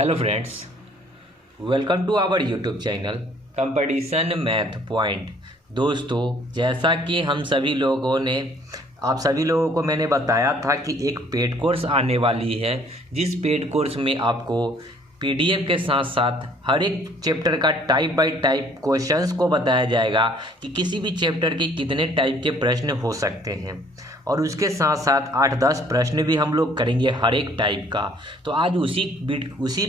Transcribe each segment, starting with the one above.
Hello friends, welcome to our YouTube channel competition math point. दोस्तों, जैसा कि आप सभी लोगों को मैंने बताया था कि एक पेड कोर्स आने वाली है, जिस पेड कोर्स में आपको पीडीएफ के साथ साथ हर एक चैप्टर का टाइप बाय टाइप क्वेश्चंस को बताया जाएगा कि किसी भी चैप्टर के कितने टाइप के प्रश्न हो सकते हैं, और उसके साथ साथ 8-10 प्रश्न भी हम लोग करेंगे हर एक टाइप का। तो आज उसी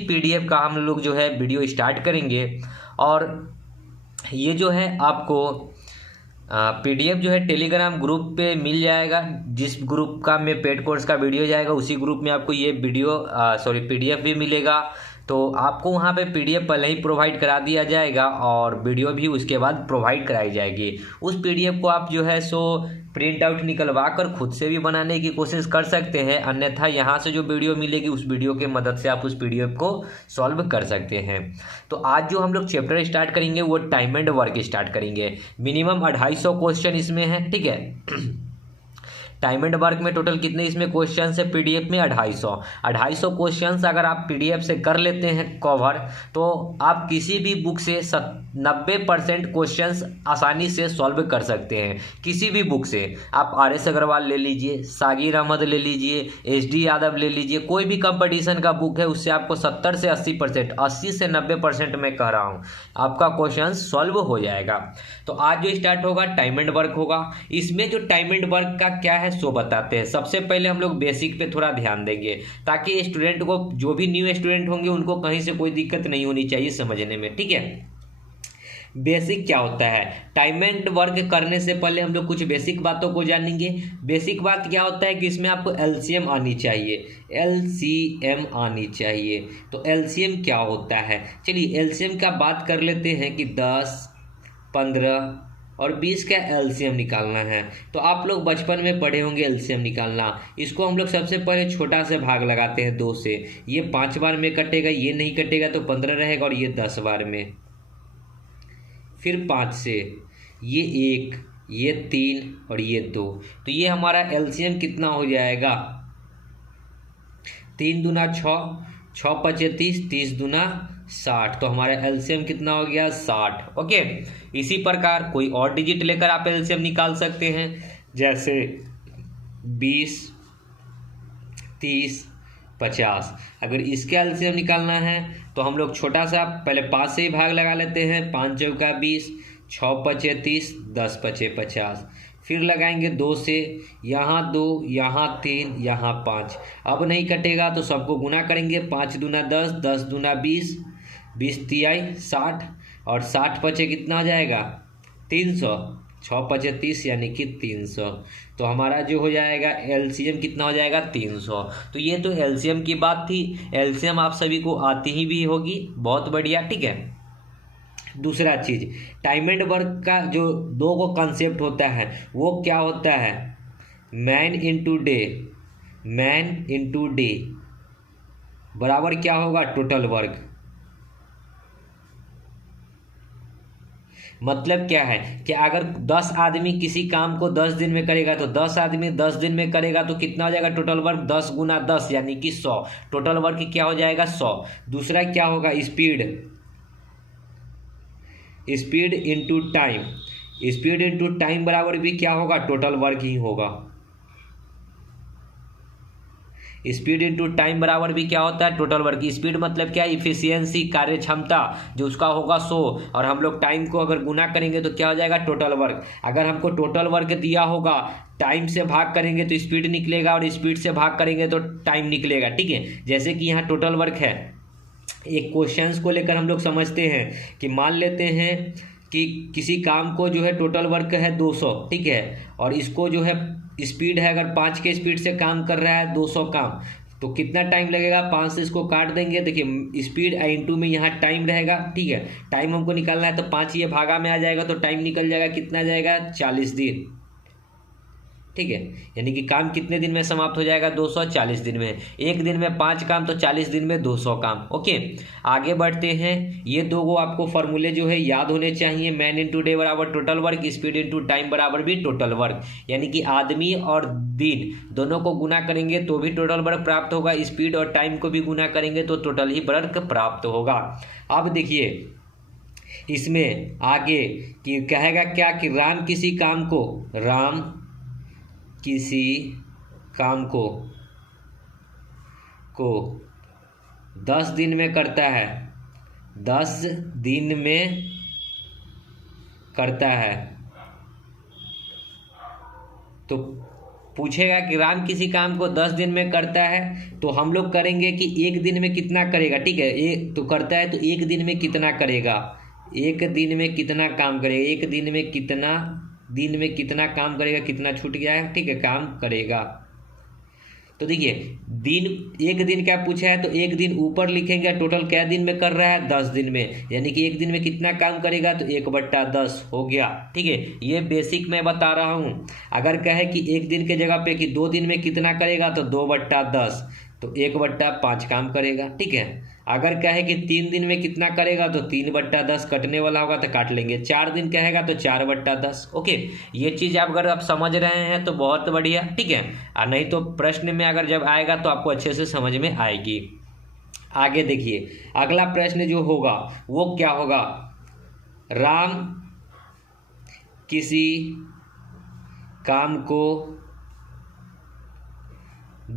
पीडीएफ का हम लोग जो है वीडियो स्टार्ट करेंगे, और ये जो है आपको पीडीएफ जो है टेलीग्राम ग्रुप पे मिल जाएगा। जिस ग्रुप का में पेड कोर्स का वीडियो जाएगा उसी ग्रुप में आपको ये पीडीएफ भी मिलेगा। तो आपको वहाँ पे पीडीएफ पहले ही प्रोवाइड करा दिया जाएगा और वीडियो भी उसके बाद प्रोवाइड कराई जाएगी। उस पीडीएफ को आप जो है प्रिंट आउट निकलवा कर खुद से भी बनाने की कोशिश कर सकते हैं, अन्यथा यहाँ से जो वीडियो मिलेगी उस वीडियो के मदद से आप उस पीडीएफ को सॉल्व कर सकते हैं। तो आज जो हम लोग चैप्टर स्टार्ट करेंगे वो टाइम एंड वर्क स्टार्ट करेंगे। मिनिमम 250 क्वेश्चन इसमें है, ठीक है। टाइम एंड वर्क में टोटल कितने इसमें क्वेश्चन है पीडीएफ में? 250 क्वेश्चन अगर आप पीडीएफ से कर लेते हैं कवर, तो आप किसी भी बुक से 90% क्वेश्चंस आसानी से सॉल्व कर सकते हैं। किसी भी बुक से आप RS अग्रवाल ले लीजिए, सागिर अहमद ले लीजिए, SD यादव ले लीजिए, कोई भी कंपटीशन का बुक है उससे आपको 70 से 80%, 80 से 90% मैं कह रहा हूँ, आपका क्वेश्चन सॉल्व हो जाएगा। तो आज जो स्टार्ट होगा टाइम एंड वर्क होगा। इसमें जो टाइम एंड वर्क का क्या है सो बताते हैं। सबसे पहले हम लोग बेसिक पे थोड़ा ध्यान देंगे, ताकि स्टूडेंट को, जो भी न्यू स्टूडेंट होंगे उनको कहीं से कोई दिक्कत नहीं होनी चाहिए समझने में, ठीक है। बेसिक क्या होता है? टाइम एंड वर्क करने से पहले हम लोग कुछ बेसिक बातों को जानेंगे। बेसिक बात क्या होता है कि इसमें आपको एलसीएम आनी चाहिए, एलसीएम आनी चाहिए। तो एलसीएम क्या होता है, चलिए एलसीएम का बात कर लेते हैं कि 10, 15 और 20 का एलसीएम निकालना है। तो आप लोग बचपन में पढ़े होंगे एलसीएम निकालना। इसको हम लोग सबसे पहले छोटा से भाग लगाते हैं 2 से। ये 5 बार में कटेगा, ये नहीं कटेगा तो 15 रहेगा, और ये 10 बार में। फिर 5 से ये 1, ये 3 और ये 2। तो ये हमारा एलसीएम कितना हो जाएगा? 3 दूना 6, 6 पचे 30, 30 दूना 60। तो हमारा एलसीएम कितना हो गया? 60। ओके, इसी प्रकार कोई और डिजिट लेकर आप एलसीएम निकाल सकते हैं, जैसे 20, 30, 50। अगर इसके एलसीएम निकालना है तो हम लोग छोटा सा पहले 5 से ही भाग लगा लेते हैं। 5 चौका 20, 6 पचे 30, 10 पचे 50। फिर लगाएंगे 2 से, यहाँ 2, यहाँ 3, यहाँ 5। अब नहीं कटेगा तो सबको गुना करेंगे। 5 दूना 10, 10 दूना 20, 20 तिहाई 60, और 60 पचे कितना हो जाएगा? 300। 6 पचे 30 यानी कि 300। तो हमारा जो हो जाएगा एलसीएम कितना हो जाएगा? 300। तो ये तो एलसीएम की बात थी। एलसीएम आप सभी को आती ही भी होगी, बहुत बढ़िया, ठीक है। दूसरा चीज, टाइम एंड वर्क का जो 2 को कंसेप्ट होता है वो क्या होता है? Man into day. Man into day बराबर क्या होगा? Total work. मतलब क्या है कि अगर 10 आदमी किसी काम को 10 दिन में करेगा तो 10 आदमी 10 दिन में करेगा तो कितना हो जाएगा टोटल वर्क? 10 गुना 10 यानी कि 100। टोटल वर्क क्या हो जाएगा? 100। दूसरा क्या होगा? Speed. Speed into time. Speed into time बराबर भी क्या होगा? टोटल वर्क ही होगा। स्पीड इंटू टाइम बराबर भी क्या होता है? Total work. स्पीड मतलब क्या? इफिशियंसी, कार्य क्षमता जो उसका होगा 100, और हम लोग टाइम को अगर गुना करेंगे तो क्या हो जाएगा? Total work. अगर हमको टोटल वर्क दिया होगा, टाइम से भाग करेंगे तो स्पीड निकलेगा, और स्पीड से भाग करेंगे तो टाइम निकलेगा, ठीक है। जैसे कि यहाँ टोटल वर्क है, एक क्वेश्चंस को लेकर हम लोग समझते हैं कि मान लेते हैं कि किसी काम को जो है टोटल वर्क है 200, ठीक है, और इसको जो है स्पीड है, अगर 5 के स्पीड से काम कर रहा है 200 काम, तो कितना टाइम लगेगा? 5 से इसको काट देंगे। देखिए स्पीड इंटू में यहाँ टाइम रहेगा, ठीक है। टाइम हमको निकालना है तो 5 ये भागा में आ जाएगा तो टाइम निकल जाएगा, कितना जाएगा? 40 दिन। ठीक है, यानी कि काम कितने दिन में समाप्त हो जाएगा, 240 दिन में। एक दिन में 5 काम तो 40 दिन में 200 काम। ओके, आगे बढ़ते हैं। ये दो आपको फॉर्मूले जो है याद होने चाहिए। मैन इंटू डे बराबर total work, speed into time बराबर भी टोटल वर्क, यानी कि आदमी और दिन दोनों को गुना करेंगे तो भी टोटल वर्क प्राप्त होगा, स्पीड और टाइम को भी गुना करेंगे तो टोटल ही वर्क प्राप्त होगा। अब देखिए इसमें आगे कि कहेगा क्या कि राम किसी काम को 10 दिन में करता है, 10 दिन में करता है। तो पूछेगा कि राम किसी काम को 10 दिन में करता है, तो हम लोग करेंगे कि एक दिन में कितना करेगा। ठीक है, एक तो करता है तो एक दिन में कितना करेगा, एक दिन में कितना काम करेगा, एक दिन में कितना काम करेगा, कितना छूट गया है। ठीक है, काम करेगा। तो देखिए दिन, एक दिन क्या पूछा है, तो एक दिन ऊपर लिखेंगे, टोटल क्या दिन में कर रहा है, 10 दिन में, यानी कि एक दिन में कितना काम करेगा, तो 1/10 हो गया। ठीक है, ये बेसिक मैं बता रहा हूँ। अगर कहे कि एक दिन के जगह पे कि 2 दिन में कितना करेगा, तो 2/10, तो 1/5 काम करेगा। ठीक है, अगर कहे कि 3 दिन में कितना करेगा, तो 3/10 कटने वाला होगा तो काट लेंगे। 4 दिन कहेगा तो 4/10। ओके, ये चीज़ आप अगर आप समझ रहे हैं तो बहुत बढ़िया। ठीक है, और नहीं तो प्रश्न में अगर जब आएगा तो आपको अच्छे से समझ में आएगी। आगे देखिए अगला प्रश्न जो होगा वो क्या होगा, राम किसी काम को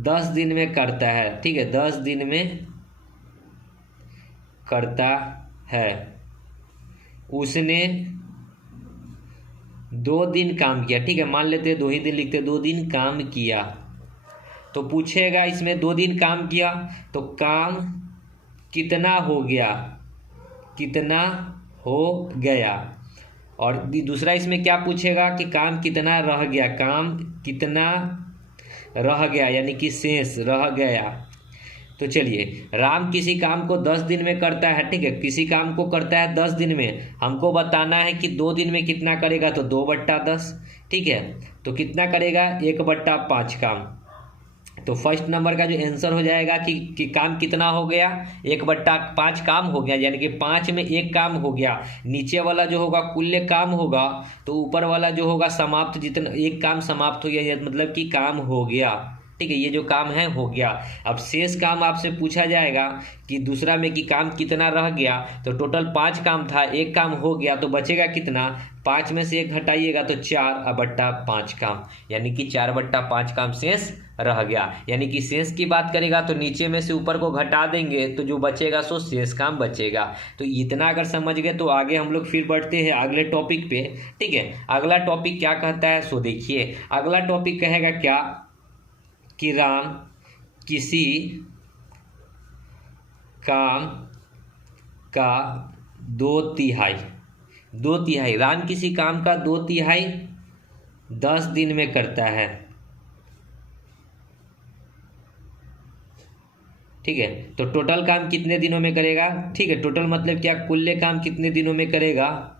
10 दिन में करता है। ठीक है, 10 दिन में करता है, उसने 2 दिन काम किया। ठीक है, मान लेते हैं 2 ही दिन लिखते, 2 दिन काम किया। तो पूछेगा इसमें 2 दिन काम किया तो काम कितना हो गया, कितना हो गया। और दूसरा इसमें क्या पूछेगा कि काम कितना रह गया, काम कितना रह गया, यानी कि शेष रह गया। तो चलिए राम किसी काम को 10 दिन में करता है। ठीक है, किसी काम को करता है 10 दिन में, हमको बताना है कि 2 दिन में कितना करेगा, तो 2/10। ठीक है, तो कितना करेगा, 1/5 काम। तो फर्स्ट नंबर का जो आंसर हो जाएगा कि काम कितना हो गया, 1/5 काम हो गया, यानी कि 5 में 1 काम हो गया। नीचे वाला जो होगा कुल काम होगा, तो ऊपर वाला जो होगा समाप्त, जितना 1 काम समाप्त हो गया, मतलब कि काम हो गया। ठीक है, ये जो काम है हो गया। अब शेष काम आपसे पूछा जाएगा कि दूसरा में कि काम कितना रह गया, तो टोटल 5 काम था, 1 काम हो गया, तो बचेगा कितना, 5 में से 1 घटाइएगा तो 4/5 काम, यानी कि 4/5 काम शेष रह गया। यानी कि शेष की बात करेगा तो नीचे में से ऊपर को घटा देंगे तो जो बचेगा सो शेष काम बचेगा। तो इतना अगर समझ गए तो आगे हम लोग फिर बढ़ते हैं अगले टॉपिक पे। ठीक है, अगला टॉपिक क्या कहता है, सो देखिए अगला टॉपिक कहेगा क्या कि राम किसी काम का 2/3 राम किसी काम का 2/3 10 दिन में करता है। ठीक है, तो टोटल काम कितने दिनों में करेगा। ठीक है, टोटल मतलब क्या, कुल काम कितने दिनों में करेगा।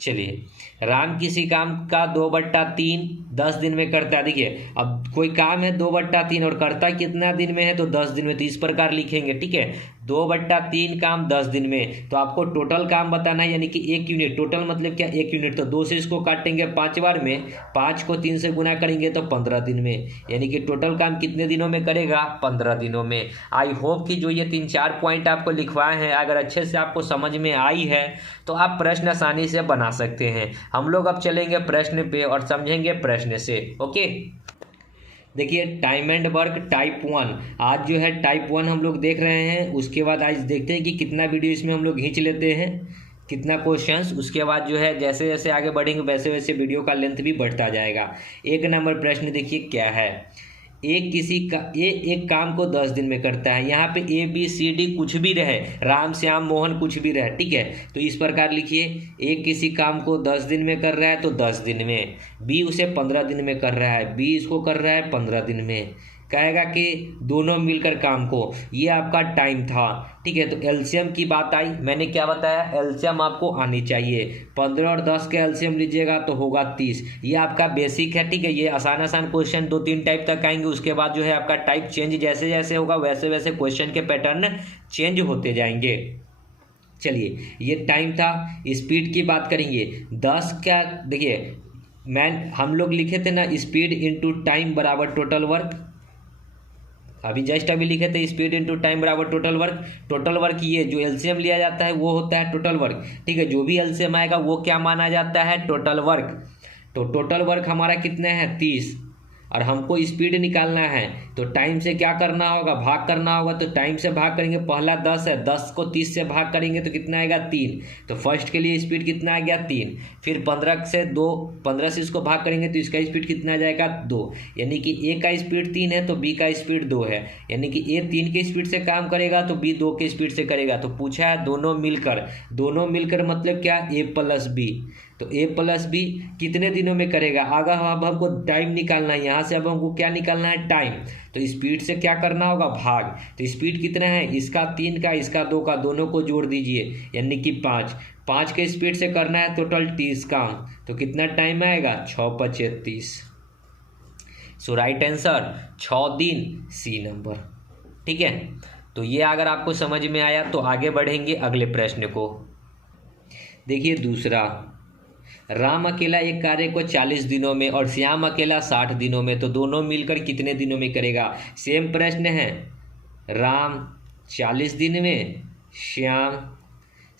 चलिए राम किसी काम का 2/3 10 दिन में करता है। देखिए अब कोई काम है 2/3 और करता कितना दिन में है, तो 10 दिन में। तो इस प्रकार लिखेंगे। ठीक है, 2/3 काम 10 दिन में, तो आपको टोटल काम बताना है, यानी कि 1 यूनिट। टोटल मतलब क्या, 1 यूनिट। तो 2 से इसको काटेंगे 5 बार में, 5 को 3 से गुना करेंगे तो 15 दिन में, यानी कि टोटल काम कितने दिनों में करेगा, 15 दिनों में। आई होप कि जो ये 3-4 पॉइंट आपको लिखवाए हैं अगर अच्छे से आपको समझ में आई है तो आप प्रश्न आसानी से बना सकते हैं। हम लोग अब चलेंगे प्रश्न पे और समझेंगे प्रश्न से। ओके, देखिए टाइम एंड वर्क टाइप 1, आज जो है टाइप 1 हम लोग देख रहे हैं। उसके बाद आज देखते हैं कि कितना वीडियो इसमें हम लोग खींच लेते हैं, कितना क्वेश्चंस। उसके बाद जो है जैसे जैसे आगे बढ़ेंगे वैसे वैसे वीडियो का लेंथ भी बढ़ता जाएगा। 1 नंबर प्रश्न देखिए क्या है, एक काम को 10 दिन में करता है। यहाँ पे ABCD कुछ भी रहे, राम श्याम मोहन कुछ भी रहे। ठीक है, तो इस प्रकार लिखिए, एक किसी काम को 10 दिन में कर रहा है तो 10 दिन में, B उसे 15 दिन में कर रहा है, B इसको कर रहा है 15 दिन में। कहेगा कि दोनों मिलकर काम को, ये आपका टाइम था। ठीक है, तो एलसीएम की बात आई, मैंने क्या बताया, एलसीएम आपको आनी चाहिए। 15 और 10 के एलसीएम लीजिएगा तो होगा 30। ये आपका बेसिक है। ठीक है, ये आसान आसान क्वेश्चन 2-3 टाइप तक आएंगे, उसके बाद जो है आपका टाइप चेंज जैसे जैसे होगा वैसे वैसे क्वेश्चन के पैटर्न चेंज होते जाएंगे। चलिए, ये टाइम था। स्पीड की बात करेंगे। 10 क्या, देखिए हम लोग लिखे थे ना, स्पीड इंटू टाइम बराबर टोटल वर्क। अभी लिखे थे स्पीड इंटू टाइम बराबर टोटल वर्क। टोटल वर्क ये जो एलसीएम लिया जाता है वो होता है टोटल वर्क। ठीक है, जो भी एलसीएम आएगा वो क्या माना जाता है, टोटल वर्क। तो टोटल वर्क हमारा कितने हैं, 30, और हमको स्पीड निकालना है तो टाइम से क्या करना होगा, भाग करना होगा। तो टाइम से भाग करेंगे, पहला 10 है, 10 को 30 से भाग करेंगे तो कितना आएगा, 3। तो फर्स्ट के लिए स्पीड कितना आ गया, 3। फिर 15 से इसको भाग करेंगे तो इसका स्पीड कितना आ जाएगा, 2। यानी कि ए का स्पीड 3 है तो बी का स्पीड 2 है। यानी कि ए 3 के स्पीड से काम करेगा तो बी 2 के स्पीड से करेगा। तो पूछा है दोनों मिलकर मतलब क्या, ए प्लस बी। तो ए प्लस बी कितने दिनों में करेगा, आगे अब हमको टाइम निकालना है। यहाँ से अब हमको क्या निकालना है, टाइम। तो स्पीड से क्या करना होगा, भाग। तो स्पीड कितना है, इसका 3 का, इसका 2 का, दोनों को जोड़ दीजिए, यानी कि 5 के स्पीड से करना है टोटल 30 काम। तो कितना टाइम आएगा, 6×5 = 30। सो राइट आंसर 6 दिन, सी नंबर। ठीक है, तो ये अगर आपको समझ में आया तो आगे बढ़ेंगे अगले प्रश्न को। देखिए दूसरा, राम अकेला एक कार्य को 40 दिनों में और श्याम अकेला 60 दिनों में, तो दोनों मिलकर कितने दिनों में करेगा। सेम प्रश्न है, राम 40 दिन में, श्याम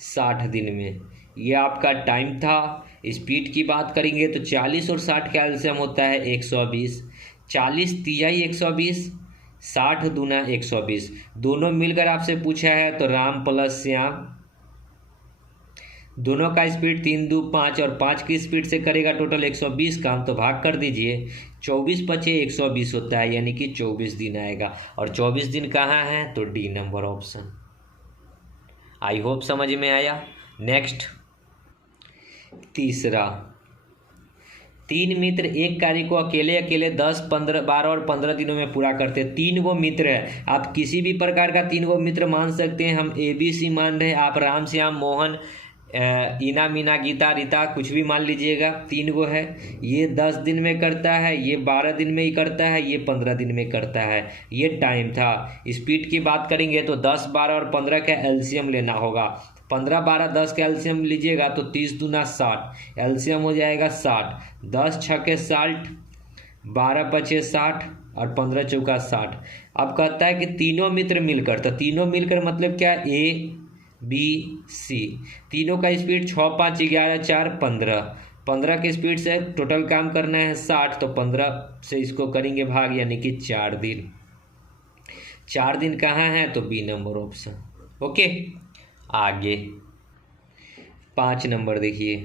60 दिन में। ये आपका टाइम था। स्पीड की बात करेंगे तो 40 और 60 का एलसीएम होता है 120। 40 तिहाई 120, 60 दूना 120। दोनों मिलकर आपसे पूछा है तो राम प्लस श्याम, दोनों का स्पीड 3 2 5 और 5 की स्पीड से करेगा टोटल 120 काम। तो भाग कर दीजिए, 24×5 = 120 होता है, यानी कि 24 दिन आएगा। और 24 दिन कहाँ है, तो D number option. I hope समझ में आया। नेक्स्ट तीसरा, 3 मित्र एक कार्य को अकेले 10, 15, 12 और 15 दिनों में पूरा करते हैं। 3 वो मित्र है, आप किसी भी प्रकार का 3 वो मित्र मान सकते हैं। हम ABC मान रहे हैं, आप राम श्याम मोहन ईना मीना गीता रीता कुछ भी मान लीजिएगा। 3 गो है, ये 10 दिन में करता है, ये 12 दिन में ही करता है, ये 15 दिन में करता है। ये टाइम था। स्पीड की बात करेंगे तो 10, 12 और 15 का एलसीएम लेना होगा। 15, 12, 10 का एलसीएम लीजिएगा तो 30 दूना 60, एलसीएम हो जाएगा 60। 10 छक्के 60, 12 पचे 60 और 15 चौका 60। अब कहता है कि तीनों मित्र मिलकर, तो तीनों मिलकर मतलब क्या, ABC, तीनों का स्पीड 6, 5, 11, 4, 15। 15 के स्पीड से टोटल काम करना है 60, तो 15 से इसको करेंगे भाग, यानी कि 4 दिन। 4 दिन कहाँ है, तो बी नंबर ऑप्शन। ओके, आगे 5 नंबर देखिए,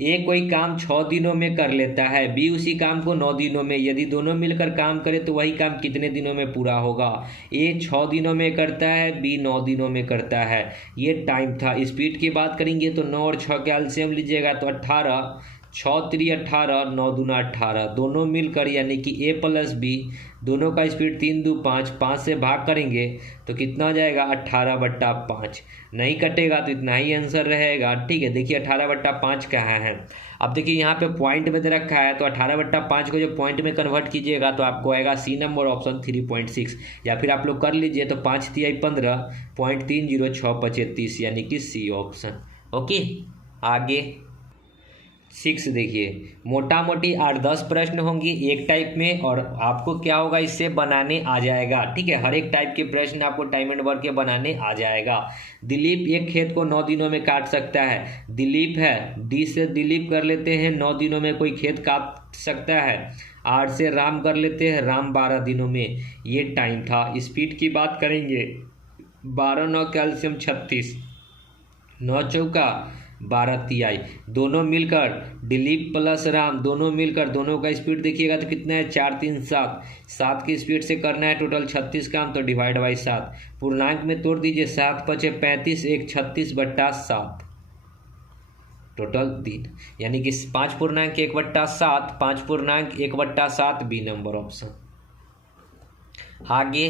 ए कोई काम 6 दिनों में कर लेता है, बी उसी काम को 9 दिनों में। यदि दोनों मिलकर काम करें तो वही काम कितने दिनों में पूरा होगा। ए 6 दिनों में करता है, बी 9 दिनों में करता है। ये टाइम था। स्पीड की बात करेंगे तो 9 और 6 का एलसीएम लीजिएगा तो 18, 6 3 18, 9 दूना 18। दोनों मिलकर यानी कि ए प्लस बी, दोनों का स्पीड 3 2 5, 5 से भाग करेंगे तो कितना हो जाएगा, 18/5। नहीं कटेगा तो इतना ही आंसर रहेगा। ठीक है, देखिए 18/5 कहाँ है। अब देखिए यहाँ पे पॉइंट में दे रखा है, तो 18/5 को जो पॉइंट में कन्वर्ट कीजिएगा तो आपको आएगा सी नंबर ऑप्शन 3.6। या फिर आप लोग कर लीजिए तो 5 तिहाई 15, 0.30, 6×5 = 30, यानी कि सी ऑप्शन। ओके, आगे 6 देखिए, मोटा मोटी 8-10 प्रश्न होंगे एक टाइप में, और आपको क्या होगा, इससे बनाने आ जाएगा। ठीक है, हर एक टाइप के प्रश्न आपको टाइम एंड वर्क के बनाने आ जाएगा। दिलीप एक खेत को 9 दिनों में काट सकता है। दिलीप है, डी से दिलीप कर लेते हैं, 9 दिनों में कोई खेत काट सकता है। 8 से राम कर लेते हैं, राम 12 दिनों में। ये टाइम था। स्पीड की बात करेंगे, 12 9 कैल्शियम 36, 9 चौका 12 तिहाई। दोनों मिलकर दिलीप प्लस राम, दोनों मिलकर, दोनों का स्पीड देखिएगा तो कितना है, 4 3 7। 7 की स्पीड से करना है टोटल 36 काम, तो डिवाइड बाई 7। पूर्णांक में तोड़ दीजिए, 7 5 35, 1 36/7 टोटल दिन, यानी कि 5 पूर्णांक 1/7, 5 पूर्णांक 1/7, बी नंबर ऑप्शन। आगे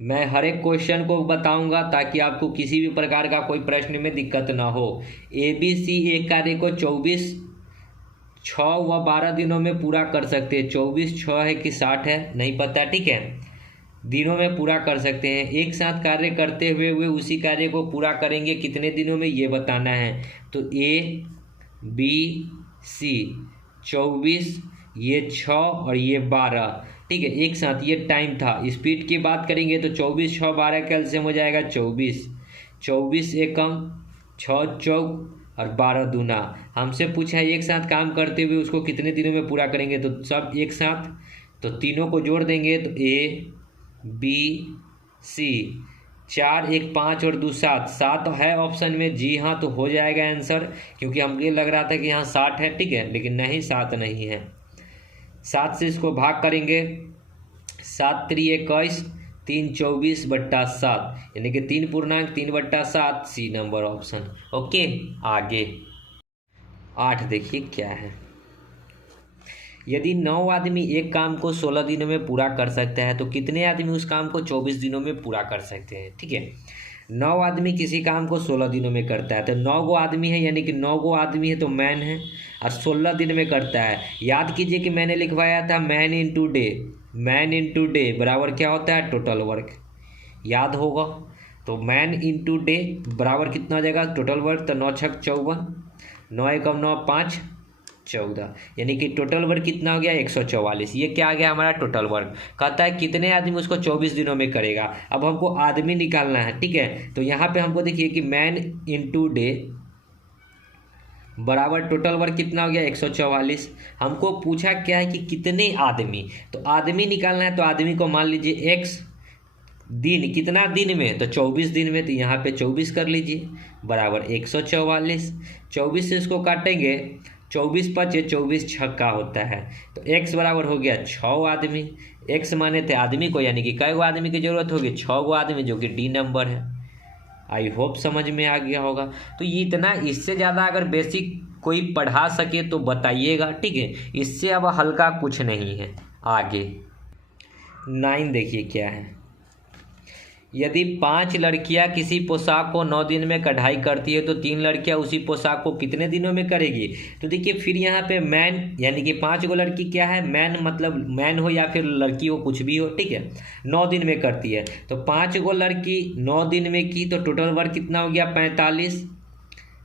मैं हर एक क्वेश्चन को बताऊंगा ताकि आपको किसी भी प्रकार का कोई प्रश्न में दिक्कत ना हो। ABC एक कार्य को 24, 6 व 12 दिनों में पूरा कर सकते हैं। 24 6 है कि 60 है नहीं पता, ठीक है, दिनों में पूरा कर सकते हैं। एक साथ कार्य करते हुए वे उसी कार्य को पूरा करेंगे कितने दिनों में ये बताना है। तो ABC 24, ये 6 और ये 12, ठीक है, एक साथ ये टाइम था। स्पीड की बात करेंगे तो 24 6 12 का एलसीएम हो जाएगा 24, 24 एकम 6 चौक और 12 दूना। हमसे पूछा है एक साथ काम करते हुए उसको कितने दिनों में पूरा करेंगे, तो सब एक साथ, तो तीनों को जोड़ देंगे तो ABC 4 1 5 और 2 7, 7 है ऑप्शन में, जी हाँ, तो हो जाएगा आंसर। क्योंकि हमको लग रहा था कि यहाँ 60 है, ठीक है, लेकिन नहीं 7 नहीं है। 7 से इसको भाग करेंगे, 7 3 21, 3 24/7, यानी कि 3.3/7, सी नंबर ऑप्शन। ओके, आगे 8 देखिए क्या है। यदि 9 आदमी एक काम को 16 दिनों में पूरा कर सकता है तो कितने आदमी उस काम को 24 दिनों में पूरा कर सकते हैं। ठीक है, 9 आदमी किसी काम को 16 दिनों में करता है तो 9 गो आदमी है, यानी कि 9 गो आदमी है तो मैन है, और 16 दिन में करता है। याद कीजिए कि मैंने लिखवाया था man into day, man into day बराबर क्या होता है, टोटल वर्क, याद होगा। तो मैन इंटू डे बराबर कितना हो जाएगा, टोटल वर्क, तो 9 6 54, 9 एकम 9 5 14, यानी कि टोटल वर्क कितना हो गया 144। ये क्या आ गया हमारा टोटल वर्क। कहता है कितने आदमी उसको 24 दिनों में करेगा। अब हमको आदमी निकालना है, ठीक है, तो यहाँ पे हमको देखिए कि मैन इंटू डे बराबर टोटल वर्क कितना हो गया 144। हमको पूछा क्या है कि कितने आदमी, तो आदमी निकालना है, तो आदमी को मान लीजिए एक्स दिन, कितना दिन में, तो 24 दिन में, तो यहाँ पे 24 कर लीजिए बराबर 144। 24 से इसको काटेंगे, 24 5 24 छक्का होता है, तो x बराबर हो गया 6 आदमी। x माने थे आदमी को, यानी कि कई गो आदमी की जरूरत होगी, 6 गो आदमी, जो कि डी नंबर है। आई होप समझ में आ गया होगा। तो ये इतना, इससे ज़्यादा अगर बेसिक कोई पढ़ा सके तो बताइएगा, ठीक है, इससे अब हल्का कुछ नहीं है। आगे 9 देखिए क्या है। यदि 5 लड़कियां किसी पोशाक को 9 दिन में कढ़ाई करती है तो 3 लड़कियां उसी पोशाक को कितने दिनों में करेगी। तो देखिए फिर यहाँ पे मैन, यानी कि 5 गो लड़की क्या है, मैन मतलब मैन हो या फिर लड़की हो, कुछ भी हो, ठीक है, 9 दिन में करती है। तो 5 गो लड़की 9 दिन में की तो टोटल वर्क कितना हो गया 45।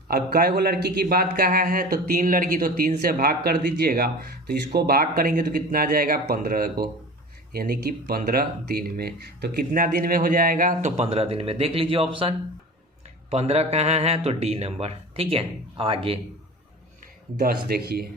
अब कै गो लड़की की बात कहा है, तो 3 लड़की, तो 3 से भाग कर दीजिएगा, तो इसको भाग करेंगे तो कितना आ जाएगा 15 को, यानी कि 15 दिन में। तो कितना दिन में हो जाएगा, तो 15 दिन में। देख लीजिए ऑप्शन 15 कहाँ है, तो डी नंबर, ठीक है। आगे 10 देखिए।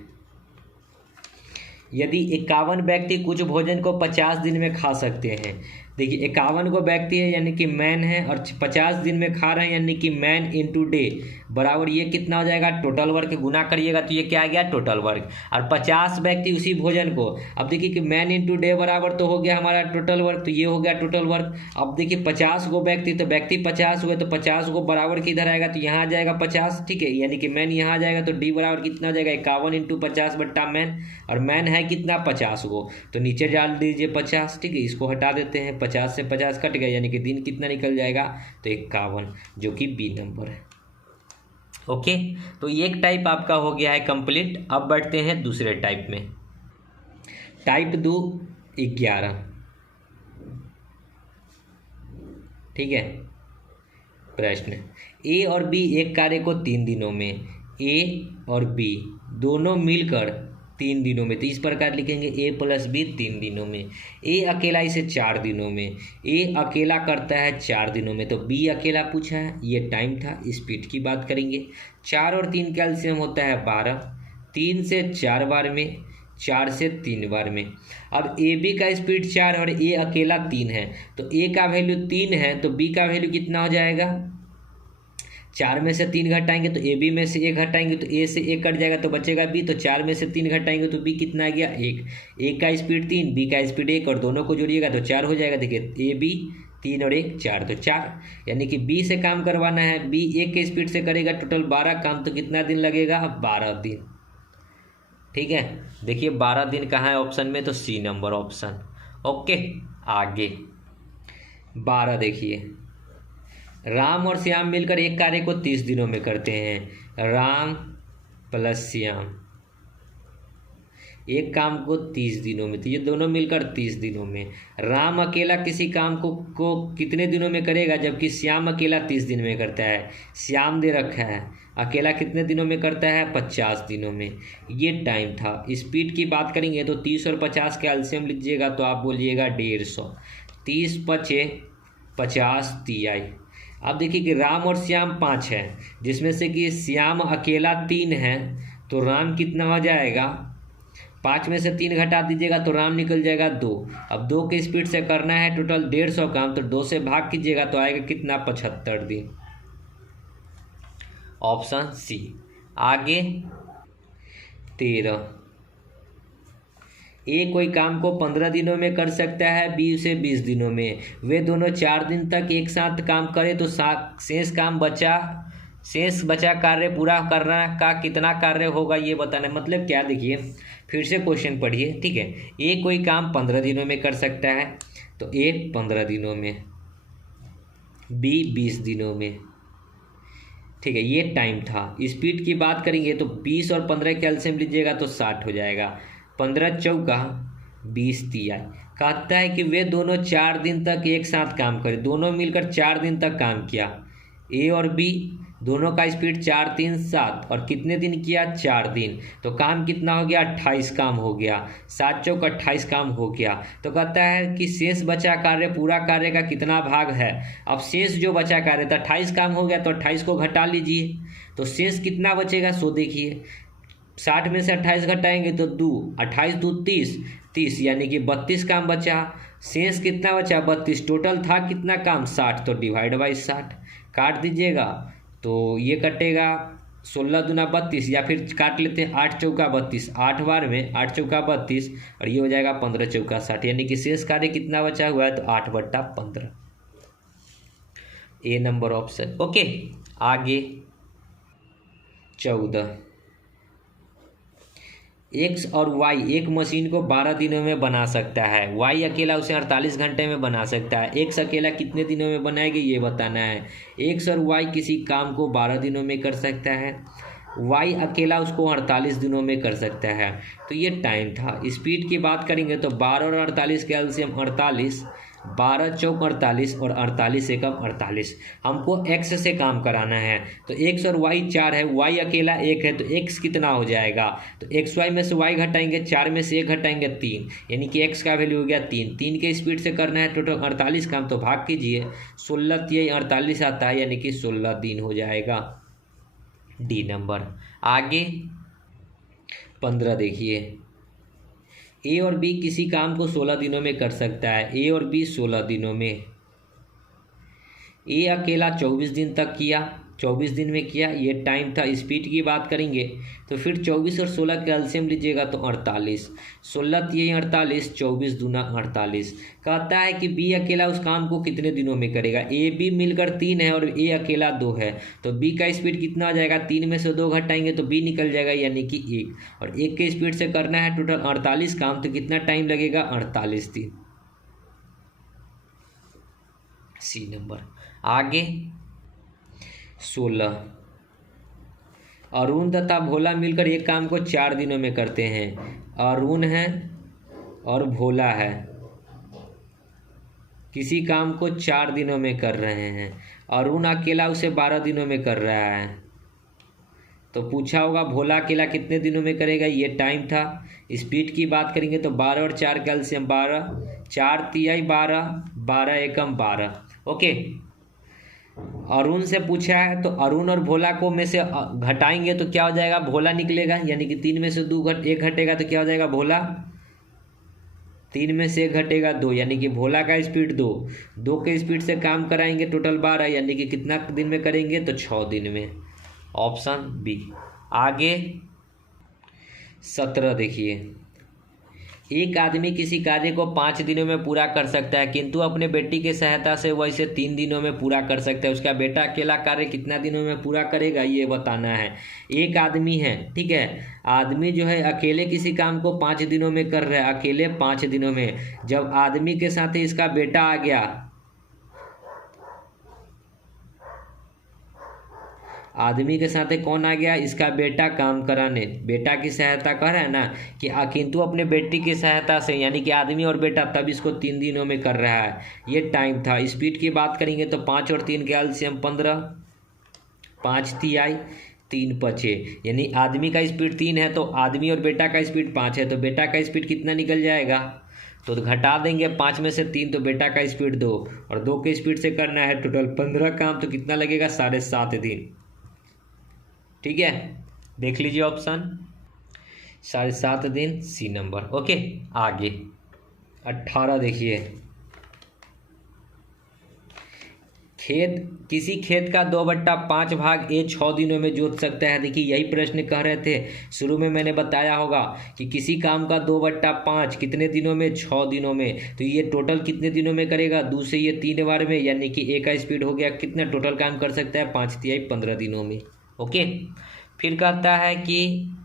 यदि 51 व्यक्ति कुछ भोजन को 50 दिन में खा सकते हैं। देखिए 51 को व्यक्ति है, यानी कि मैन है, और 50 दिन में खा रहे हैं, यानी कि मैन इंटू डे बराबर ये कितना हो जाएगा, टोटल वर्क गुना करिएगा तो ये क्या आ गया टोटल वर्क, और 50 व्यक्ति उसी भोजन को। अब देखिए कि मैन इंटू डे बराबर तो हो गया हमारा टोटल वर्क, तो ये हो गया टोटल वर्क। अब देखिए 50 गो व्यक्ति, तो व्यक्ति 50 हुए, तो 50 गो बराबर किधर आएगा, तो यहाँ आ जाएगा 50, ठीक है, यानी कि मैन यहाँ आ जाएगा, तो डी बराबर कितना हो जाएगा 51 इंटू 50 बट्टा मैन, और मैन है कितना 50 गो, तो नीचे डाल दीजिए 50, ठीक है, इसको हटा देते हैं, 50 से 50 कट गया, यानी कि दिन कितना निकल जाएगा, तो 51, जो कि बी नंबर है। ओके, तो एक टाइप आपका हो गया है कंप्लीट। अब बढ़ते हैं दूसरे टाइप में। टाइप 2 11, ठीक है। प्रश्न, ए और बी एक कार्य को 3 दिनों में, ए और बी दोनों मिलकर 3 दिनों में, तो इस प्रकार लिखेंगे ए प्लस बी 3 दिनों में। ए अकेला इसे 4 दिनों में, ए अकेला करता है 4 दिनों में, तो बी अकेला पूछा है, ये टाइम था। स्पीड की बात करेंगे, 4 और 3 का एलसीएम होता है 12, 3 से 4 बार में, 4 से 3 बार में। अब ए बी का स्पीड 4 और ए अकेला 3 है, तो ए का वैल्यू 3 है, तो बी का वैल्यू कितना हो जाएगा, 4 में से 3 घटाएंगे तो ए बी में से 1 घटाएंगे तो ए से 1 कट जाएगा तो बचेगा बी, तो 4 में से 3 घटाएंगे तो बी कितना आ गया 1। ए का स्पीड 3, बी का स्पीड 1, और दोनों को जोड़िएगा तो 4 हो जाएगा। देखिए ए बी 3 और 1 4, तो 4, यानी कि बी से काम करवाना है, बी 1 के स्पीड से करेगा, टोटल 12 काम, तो कितना दिन लगेगा 12 दिन, ठीक है। देखिए 12 दिन कहाँ है ऑप्शन में, तो सी नंबर ऑप्शन। ओके। आगे 12 देखिए, राम और श्याम मिलकर एक कार्य को 30 दिनों में करते हैं। राम प्लस श्याम एक काम को 30 दिनों में, तो ये दोनों मिलकर 30 दिनों में। राम अकेला किसी काम को कितने दिनों में करेगा, जबकि श्याम अकेला 30 दिन में करता है। श्याम दे रखा है, अकेला कितने दिनों में करता है, 50 दिनों में। ये टाइम था। स्पीड की बात करेंगे तो 30 और 50 का एलसीएम लीजिएगा तो आप बोलिएगा 150। 30 पचे 50 तिहाई। अब देखिए कि राम और श्याम 5 है, जिसमें से कि श्याम अकेला 3 है, तो राम कितना हो जाएगा, 5 में से 3 घटा दीजिएगा तो राम निकल जाएगा 2। अब 2 के स्पीड से करना है टोटल 150 काम, तो 2 से भाग कीजिएगा तो आएगा कितना, 75 दिन। Option C. आगे 13, ए कोई काम को 15 दिनों में कर सकता है, बी उसे 20 दिनों में। वे दोनों 4 दिन तक एक साथ काम करें तो शेष बचा कार्य पूरा करना का कितना कार्य होगा, ये बताना है। मतलब क्या, देखिए फिर से क्वेश्चन पढ़िए, ठीक है। ए कोई काम 15 दिनों में कर सकता है, तो ए 15 दिनों में, बी 20 दिनों में, ठीक है। ये टाइम था। स्पीड की बात करेंगे तो 20 और 15 के एलसीएम लीजिएगा तो 60 हो जाएगा। 15 चौका 20 तिहाई। कहता है कि वे दोनों 4 दिन तक एक साथ काम करें, दोनों मिलकर 4 दिन तक काम किया। ए और बी दोनों का स्पीड 4 3 7, और कितने दिन किया, 4 दिन। तो काम कितना हो गया, 28 काम हो गया। 7 चौक 28 काम हो गया। तो कहता है कि शेष बचा कार्य पूरा कार्य का कितना भाग है। अब शेष जो बचा कार्य था 28 काम हो गया, तो 28 को घटा लीजिए तो शेष कितना बचेगा। सो देखिए 60 में से 28 घटाएंगे तो 2, 28 2 30, यानी कि 32 काम बचा। शेष कितना बचा, 32। टोटल था कितना काम, 60, तो डिवाइड बाई 60 काट दीजिएगा तो ये कटेगा 16 दूना 32, या फिर काट लेते हैं 8 चौका 32, 8 बार में 8 चौका 32, और ये हो जाएगा 15 चौका 60, यानी कि शेष कार्य कितना बचा हुआ है, तो 8/15। ए नंबर ऑप्शन। ओके। आगे 14, एक्स और वाई एक मशीन को 12 दिनों में बना सकता है। वाई अकेला उसे 48 घंटे में बना सकता है। एक्स अकेला कितने दिनों में बनाएगी, ये बताना है। एक्स और वाई किसी काम को 12 दिनों में कर सकता है, वाई अकेला उसको 48 दिनों में कर सकता है। तो ये टाइम था। स्पीड की बात करेंगे तो 12 और 48 के एलसीएम 48, 12 चौक 48 और 48 एकम 48। हमको एक्स से काम कराना है, तो एक्स और वाई 4 है, वाई अकेला 1 है, तो एक्स कितना हो जाएगा, तो एक्स वाई में से वाई घटाएंगे, 4 में से 1 घटाएंगे 3, यानी कि एक्स का वैल्यू हो गया 3। 3 के स्पीड से करना है टोटल 48 काम, तो भाग कीजिए 16 तिहाई 48 आता है, यानी कि 16 दिन हो जाएगा। D number. आगे 15 देखिए, ए और बी किसी काम को 16 दिनों में कर सकता है। ए और बी 16 दिनों में। ए अकेला 24 दिन तक किया, 24 दिन में किया, ये टाइम था। स्पीड की बात करेंगे तो फिर 24 और 16 का एलसीएम लीजिएगा तो 48, 16 तिहाई 48, 24 दूना 48। कहता है कि बी अकेला उस काम को कितने दिनों में करेगा। ए बी मिलकर 3 है और ए अकेला 2 है, तो बी का स्पीड कितना आ जाएगा, 3 में से 2 घटाएंगे तो बी निकल जाएगा, यानी कि 1, और 1 के स्पीड से करना है टोटल 48 काम, तो कितना टाइम लगेगा, 48 दिन। C number. आगे 16, अरुण तथा भोला मिलकर एक काम को 4 दिनों में करते हैं। अरुण है और भोला है, किसी काम को 4 दिनों में कर रहे हैं। अरुण अकेला उसे 12 दिनों में कर रहा है, तो पूछा होगा भोला अकेला कितने दिनों में करेगा, ये टाइम था। स्पीड की बात करेंगे तो 12 और 4 का एलसीएम 12, 4 तिहाई 12, 12 एकम 12। ओके। अरुण से पूछा है, तो अरुण और भोला को में से घटाएंगे तो क्या हो जाएगा, भोला निकलेगा, यानी कि 3 में से 1 घटेगा तो क्या हो जाएगा, भोला। 3 में से 1 घटेगा 2, यानी कि भोला का स्पीड 2 के स्पीड से काम कराएंगे टोटल 12, यानी कि कितना दिन में करेंगे, तो 6 दिन में। Option B. आगे 17 देखिए, एक आदमी किसी कार्य को 5 दिनों में पूरा कर सकता है, किंतु अपने बेटी की सहायता से वह इसे 3 दिनों में पूरा कर सकता है। उसका बेटा अकेला कार्य कितना दिनों में पूरा करेगा ये बताना है। एक आदमी है, ठीक है, आदमी जो है अकेले किसी काम को 5 दिनों में कर रहा है, अकेले 5 दिनों में। जब आदमी के साथ इसका बेटा आ गया, आदमी के साथ कौन आ गया, इसका बेटा काम कराने, बेटा की सहायता कर रहा है ना कि किंतु अपने बेटी की सहायता से, यानी कि आदमी और बेटा, तब इसको 3 दिनों में कर रहा है। ये टाइम था। स्पीड की बात करेंगे तो 5 और 3 के एलसीएम 15, 5 तिहाई 3 पचे, यानी आदमी का स्पीड 3 है तो आदमी और बेटा का स्पीड 5 है, तो बेटा का स्पीड कितना निकल जाएगा, तो घटा देंगे 5 में से 3, तो बेटा का स्पीड 2, और 2 के स्पीड से करना है टोटल 15 काम, तो कितना लगेगा 7.5 दिन। ठीक है, देख लीजिए ऑप्शन 7.5 दिन, सी नंबर। ओके, आगे 18 देखिए। किसी खेत का 2/5 भाग ए 6 दिनों में जोत सकता है। देखिए यही प्रश्न कह रहे थे, शुरू में मैंने बताया होगा कि किसी काम का 2/5 कितने दिनों में, 6 दिनों में। तो ये टोटल कितने दिनों में करेगा, 2 से ये 3 बार में, यानी कि ए का स्पीड हो गया कितना, टोटल काम कर सकता है 5 तिहाई 15 दिनों में। ओके, फिर कहता है कि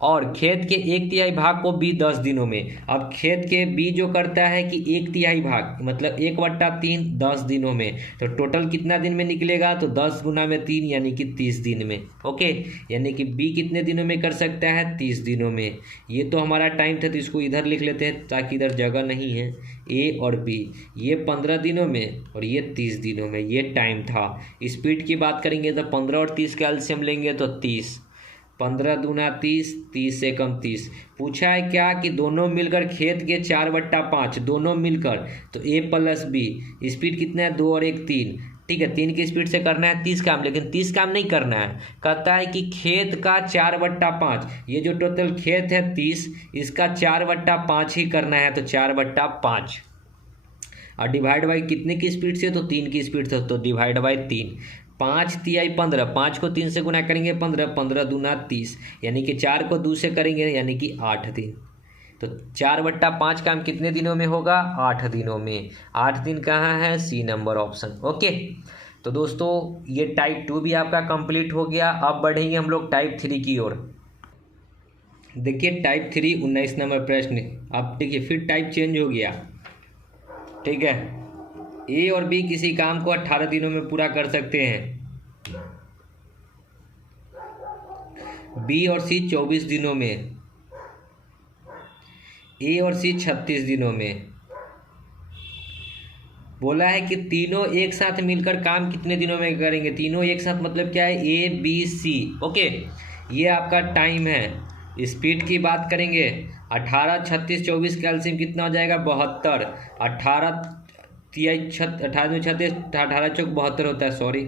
और खेत के 1/3 भाग को बी 10 दिनों में। अब खेत के बी जो करता है कि 1/3 भाग मतलब 1/3 10 दिनों में, तो टोटल कितना दिन में निकलेगा, तो 10 गुना में 3 यानी कि 30 दिन में। ओके, यानी कि बी कितने दिनों में कर सकता है, 30 दिनों में। ये तो हमारा टाइम था, तो इसको इधर लिख लेते हैं ताकि इधर जगह नहीं है। ए और बी ये 15 दिनों में और ये 30 दिनों में, ये टाइम था। स्पीड की बात करेंगे तो 15 और 30 का एलसीएम लेंगे तो 30, 15 दूना 30, 30 से कम 30। पूछा है क्या कि दोनों मिलकर खेत के 4/5 दोनों मिलकर, तो ए प्लस बी स्पीड कितना है, 2 और 1 3। ठीक है, 3 की स्पीड से करना है 30 काम, लेकिन 30 काम नहीं करना है। कहता है कि खेत का 4/5, ये जो टोटल खेत है 30, इसका 4/5 ही करना है, तो 4/5 और डिवाइड बाई कितने की स्पीड से, तो 3 की स्पीड से, तो डिवाइड बाई 3। 5 तिहाई 15, 5 को 3 से गुना करेंगे 15, 15 दूना 30, यानी कि 4 को 2 से करेंगे यानी कि 8 दिन। तो 4/5 काम कितने दिनों में होगा, 8 दिनों में। 8 दिन कहाँ है, सी नंबर ऑप्शन। ओके, तो दोस्तों ये टाइप 2 भी आपका कंप्लीट हो गया। अब बढ़ेंगे हम लोग टाइप 3 की ओर। देखिए टाइप 3 19 नंबर प्रश्न। अब देखिए फिर टाइप चेंज हो गया। ठीक है, ए और बी किसी काम को 18 दिनों में पूरा कर सकते हैं, बी और सी 24 दिनों में, ए और सी 36 दिनों में। बोला है कि तीनों एक साथ मिलकर काम कितने दिनों में करेंगे, तीनों एक साथ मतलब क्या है, ए बी सी। ओके, ये आपका टाइम है। स्पीड की बात करेंगे 18 36 24 कैल्शियम कितना हो जाएगा, 72। 18 तिहाई 18 36, 18 चौक 72 होता है, सॉरी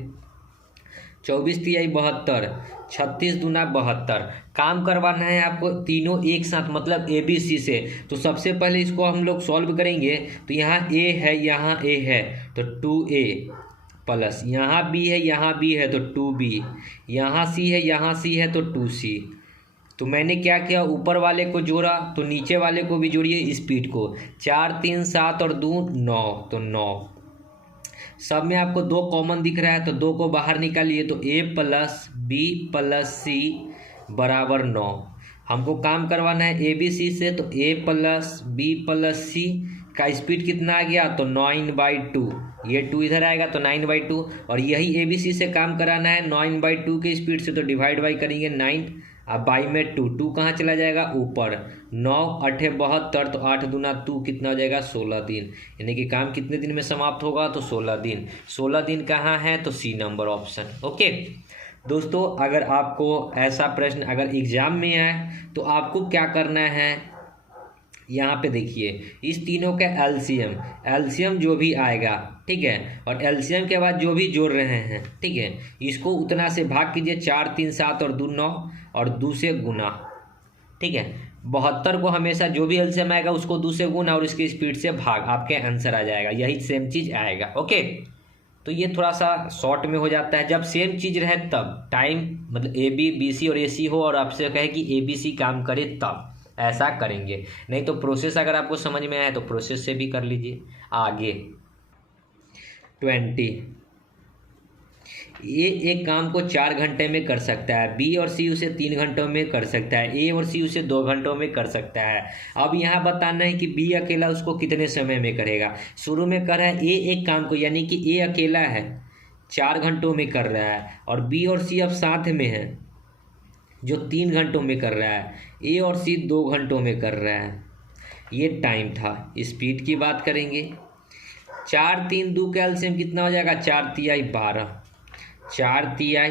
24 तिहाई 72, 36 दूना 72। काम करवाना है आपको तीनों एक साथ मतलब ए बी सी से। तो सबसे पहले इसको हम लोग सॉल्व करेंगे, तो यहाँ ए है यहाँ ए है तो 2a प्लस यहाँ b है यहाँ b है तो 2b, यहाँ c है यहाँ c है तो 2c। तो मैंने क्या किया, ऊपर वाले को जोड़ा तो नीचे वाले को भी जोड़िए स्पीड को। 4 3 7 और 2 9, तो 9। सब में आपको 2 कॉमन दिख रहा है तो 2 को बाहर निकालिए, तो a प्लस बी प्लस सी बराबर 9। हमको काम करवाना है ए बी सी से, तो a प्लस बी प्लस सी का स्पीड कितना आ गया, तो 9/2। ये 2 इधर आएगा तो 9/2, और यही ए बी सी से काम कराना है 9/2 के स्पीड से, तो डिवाइड बाई करेंगे 9, अब बाई में 2 कहाँ चला जाएगा, ऊपर। 9 8 72, तो 8 दूना 2 कितना हो जाएगा, 16 दिन। यानी कि काम कितने दिन में समाप्त होगा, तो 16 दिन। 16 दिन कहाँ है, तो सी नंबर ऑप्शन। ओके दोस्तों, अगर आपको ऐसा प्रश्न अगर एग्जाम में आए तो आपको क्या करना है, यहाँ पे देखिए इस तीनों का एलसीएम जो भी आएगा, ठीक है, और एलसीएम के बाद जो भी जोड़ रहे हैं, ठीक है, इसको उतना से भाग कीजिए। 4 3 7 और 2 9 और 2 से गुना। ठीक है, 72 को हमेशा जो भी एलसीएम आएगा उसको 2 से गुना और इसकी स्पीड से भाग, आपके आंसर आ जाएगा। यही सेम चीज़ आएगा। ओके, तो ये थोड़ा सा शॉर्ट में हो जाता है। जब सेम चीज़ रहे तब टाइम मतलब ए बी बी सी और ए सी हो और आपसे कहे कि ए बी सी काम करे तब। ऐसा करेंगे। नहीं तो प्रोसेस अगर आपको समझ में आए तो प्रोसेस से भी कर लीजिए। आगे 20, ये एक काम को 4 घंटे में कर सकता है, बी और सी उसे 3 घंटों में कर सकता है, ए और सी उसे 2 घंटों में कर सकता है। अब यहाँ बताना है कि बी अकेला उसको कितने समय में करेगा। शुरू में कर रहा है ए एक काम को, यानी कि ए अकेला है 4 घंटों में कर रहा है, और बी और सी अब साथ में है जो 3 घंटों में कर रहा है, ए और सी 2 घंटों में कर रहा है। ये टाइम था। स्पीड की बात करेंगे, 4 3 2 का एलसीएम कितना हो जाएगा, 4 तिहाई 12, 4 तिहाई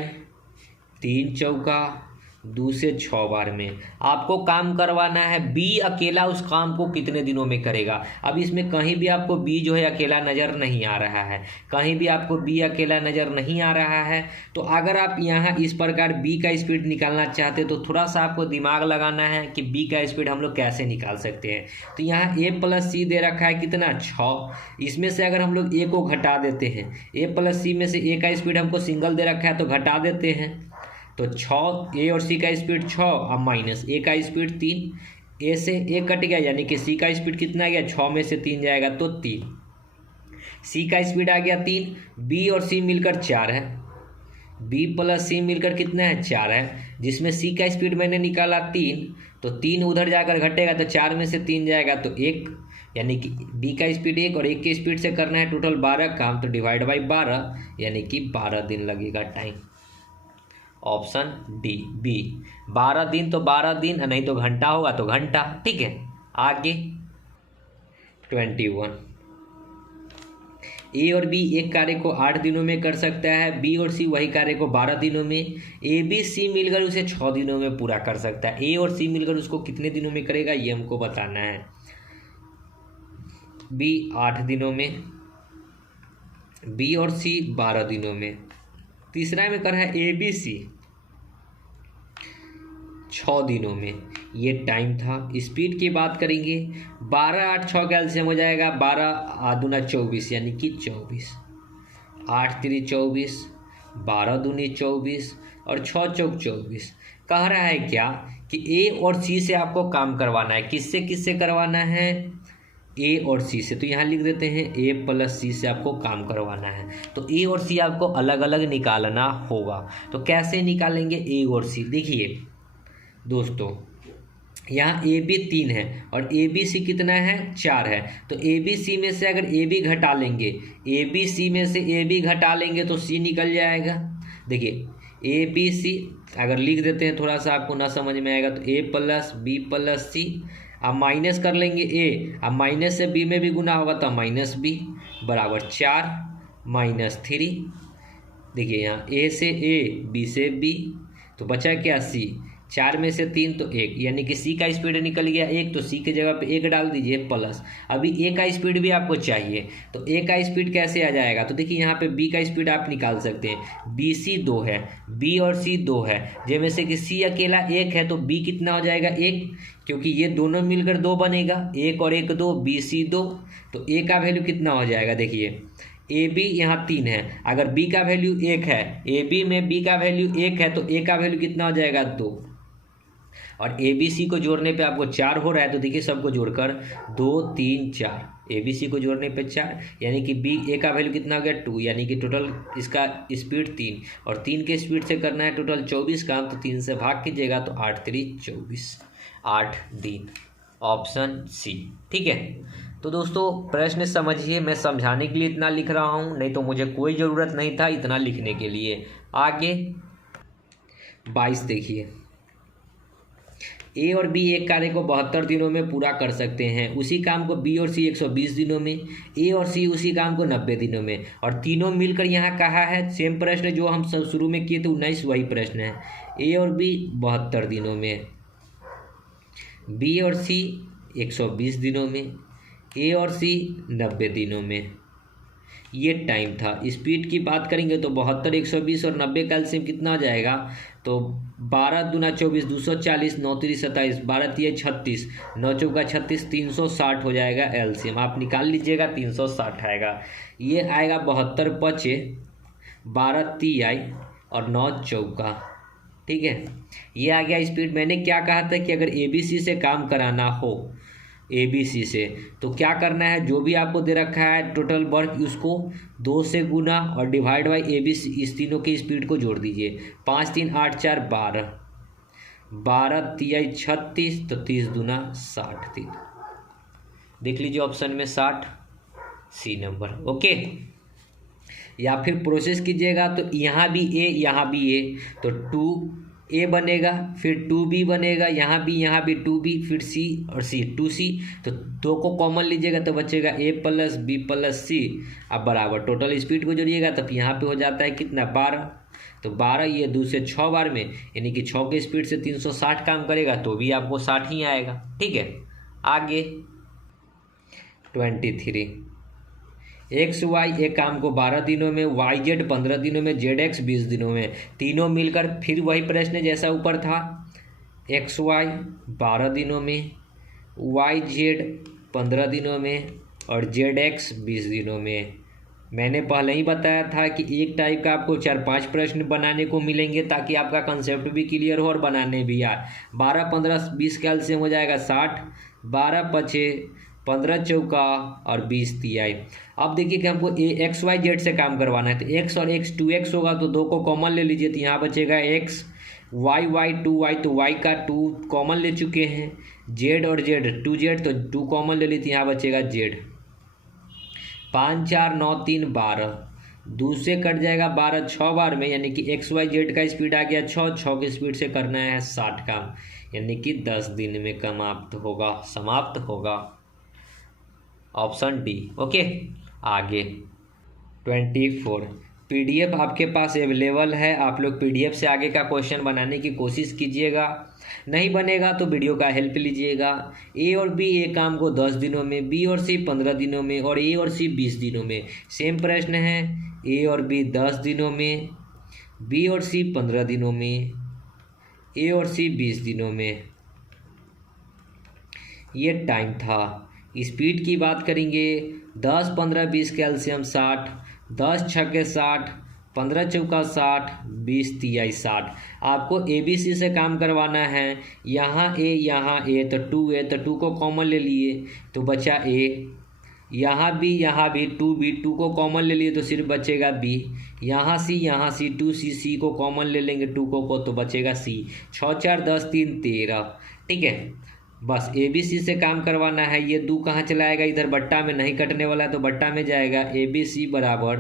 3 चौका 2 से 6 बार में आपको काम करवाना है। बी अकेला उस काम को कितने दिनों में करेगा। अब इसमें कहीं भी आपको बी जो है अकेला नज़र नहीं आ रहा है, कहीं भी आपको बी अकेला नज़र नहीं आ रहा है। तो अगर आप यहाँ इस प्रकार बी का स्पीड निकालना चाहते तो थोड़ा सा आपको दिमाग लगाना है कि बी का स्पीड हम लोग कैसे निकाल सकते हैं। तो यहाँ ए प्लस सी दे रखा है कितना, 6। इसमें से अगर हम लोग ए को घटा देते हैं, ए प्लस सी में से ए का स्पीड हमको सिंगल दे रखा है तो घटा देते हैं, तो 6, ए और सी का स्पीड 6, अब माइनस ए का स्पीड 3, ए से ए कट गया यानी कि सी का स्पीड कितना गया, 6 में से 3 जाएगा तो 3, सी का स्पीड आ गया 3, बी और सी मिलकर 4 है, बी प्लस सी मिलकर कितना है, 4 है, जिसमें सी का स्पीड मैंने निकाला 3, तो 3 उधर जाकर घटेगा तो 4 में से 3 जाएगा तो 1, यानी कि बी का स्पीड 1 और 1 की स्पीड से करना है टोटल 12 काम, तो डिवाइड बाई 12 यानी कि 12 दिन लगेगा टाइम। ऑप्शन डी बी, 12 दिन तो 12 दिन, नहीं तो घंटा होगा तो घंटा। ठीक है, आगे 21, ए और बी एक कार्य को 8 दिनों में कर सकता है, बी और सी वही कार्य को 12 दिनों में, ए बी सी मिलकर उसे 6 दिनों में पूरा कर सकता है। ए और सी मिलकर उसको कितने दिनों में करेगा ये हमको बताना है। बी 8 दिनों में, बी और सी 12 दिनों में। तीसरा में कर रहा है ए बी सी 6 दिनों में, ये टाइम था। स्पीड की बात करेंगे, 12 8 6 का एलसीएम हो जाएगा 12 दूना 24 यानी कि 24, 8 3 24, 12 दूनी 24 और 6 चौक 24। कह रहा है क्या कि ए और सी से आपको काम करवाना है। किससे किससे करवाना है, ए और सी से। तो यहाँ लिख देते हैं ए प्लस सी से आपको काम करवाना है। तो ए और सी आपको अलग अलग निकालना होगा। तो कैसे निकालेंगे ए और सी, देखिए दोस्तों, यहाँ ए बी 3 है और ए बी सी कितना है, 4 है। तो ए बी सी में से अगर ए बी घटा लेंगे, ए बी सी में से ए बी घटा लेंगे तो सी निकल जाएगा। देखिए ए बी सी अगर लिख देते हैं, थोड़ा सा आपको ना समझ में आएगा, तो ए प्लस बी प्लस सी, अब माइनस कर लेंगे ए, अब माइनस से बी में भी गुना होगा तो माइनस बी बराबर 4 माइनस 3। देखिए यहाँ ए से ए, बी से बी, तो बचा क्या सी, 4 में से 3 तो 1, यानी कि सी का स्पीड निकल गया 1, तो सी के जगह पे 1 डाल दीजिए प्लस। अभी ए का स्पीड भी आपको चाहिए, तो ए का स्पीड कैसे आ जाएगा, तो देखिए यहाँ पे बी का स्पीड आप निकाल सकते हैं। बी सी 2 है, बी और सी 2 है, जिसमें से कि सी अकेला 1 है, तो बी कितना हो जाएगा 1, क्योंकि ये दोनों मिलकर 2 बनेगा, 1 और 1 2, बी सी 2, तो ए का वैल्यू कितना हो जाएगा, देखिए ए बी यहाँ 3 है, अगर बी का वैल्यू 1 है, ए बी में बी का वैल्यू 1 है, तो ए का वैल्यू कितना हो जाएगा 2, और ए बी सी को जोड़ने पे आपको 4 हो रहा है, तो देखिए सबको जोड़कर 2 3 4, ए बी सी को जोड़ने पे 4, यानी कि बी ए का वैल्यू कितना हो गया 2, यानी कि टोटल इसका स्पीड 3, और 3 के स्पीड से करना है टोटल 24 काम, तो 3 से भाग कीजिएगा तो 8 3 24, 8 दिन। Option C. ठीक है, तो दोस्तों प्रश्न समझिए, मैं समझाने के लिए इतना लिख रहा हूँ, नहीं तो मुझे कोई ज़रूरत नहीं था इतना लिखने के लिए। आगे 22 देखिए, ए और बी एक कार्य को 72 दिनों में पूरा कर सकते हैं, उसी काम को बी और सी 120 दिनों में, ए और सी उसी काम को 90 दिनों में, और तीनों मिलकर यहाँ कहा है सेम प्रश्न जो हम सब शुरू में किए थे 19 वही प्रश्न है। ए और बी 72 दिनों में, बी और सी 120 दिनों में, ए और सी 90 दिनों में, ये टाइम था। स्पीड की बात करेंगे तो 72 120 और 90 का एलसीएम कितना हो जाएगा, तो 12 दूना 24 240, 9 3 27, 12 3 36, 9 चौका 36, 360 हो जाएगा एलसीएम। आप निकाल लीजिएगा 360 आएगा। ये आएगा 72 5 12 3 और 9 चौका ठीक है, ये आ गया स्पीड। मैंने क्या कहा था कि अगर ABC से काम कराना हो, ABC से, तो क्या करना है, जो भी आपको दे रखा है टोटल वर्क उसको 2 से गुना और डिवाइड बाई ABC, इस तीनों की स्पीड को जोड़ दीजिए। 5 3 8 4 12, 12 तिया 36, तो 30 दूना 60, 3 देख लीजिए ऑप्शन में 60 सी नंबर। ओके, या फिर प्रोसेस कीजिएगा तो यहाँ भी ए यहाँ भी ए, तो 2A बनेगा, फिर 2B बनेगा, यहाँ भी 2B, फिर C और C 2C, तो 2 को कॉमन लीजिएगा तो बचेगा A + B + C। अब बराबर टोटल स्पीड को जोड़िएगा तब यहाँ पे हो जाता है कितना 12, तो 12 ये 2 से 6 बार में, यानी कि 6 के स्पीड से 360 काम करेगा तो भी आपको 60 ही आएगा। ठीक है, आगे 23 XY एक काम को 12 दिनों में, YZ 15 दिनों में, ZX 20 दिनों में, तीनों मिलकर फिर वही प्रश्न जैसा ऊपर था, XY 12 दिनों में, YZ 15 दिनों में और ZX 20 दिनों में। मैंने पहले ही बताया था कि एक टाइप का आपको 4-5 प्रश्न बनाने को मिलेंगे ताकि आपका कंसेप्ट भी क्लियर हो और बनाने भी आए। 12 15 20 का एलसीएम हो जाएगा 60, 12 पचे 15 चौका और 20 तिहाई। अब देखिए कि हमको XYZ से काम करवाना है, तो X और X 2X होगा तो 2 को कॉमन ले लीजिए, तो यहाँ बचेगा X, Y 2Y, तो Y का 2 कॉमन ले चुके हैं, Z और Z 2Z, तो 2 कॉमन ले ली, तो यहाँ बचेगा Z। 5 4 9 3 12, 2 से कट जाएगा 12 6 बार में, यानी कि XYZ का स्पीड आ गया 6 की स्पीड से करना है 60 काम, यानी कि 10 दिन में समाप्त होगा ऑप्शन डी। ओके, आगे 24 PDF आपके पास अवेलेबल है, आप लोग PDF से आगे का क्वेश्चन बनाने की कोशिश कीजिएगा, नहीं बनेगा तो वीडियो का हेल्प लीजिएगा। A और B एक काम को 10 दिनों में, B और C 15 दिनों में और A और C 20 दिनों में। सेम प्रश्न है, A और B 10 दिनों में, B और C 15 दिनों में, A और C 20 दिनों में। ये टाइम था। स्पीड की बात करेंगे, 10 15 20 का एलसीएम 60, 10 छक्के 60, 15 चौका 60, 20 तिहाई 60। आपको ABC से काम करवाना है, यहाँ A तो 2A, तो 2 को कॉमन ले लिए तो बचा A, यहाँ भी 2 को कॉमन ले लिए तो सिर्फ बचेगा B, यहाँ C 2C को कॉमन ले लेंगे 2 को तो बचेगा C। 6 4 10 3 13। ठीक है, बस ABC से काम करवाना है। ये 2 कहाँ चलाएगा, इधर बट्टा में नहीं कटने वाला है तो बट्टा में जाएगा, ABC बराबर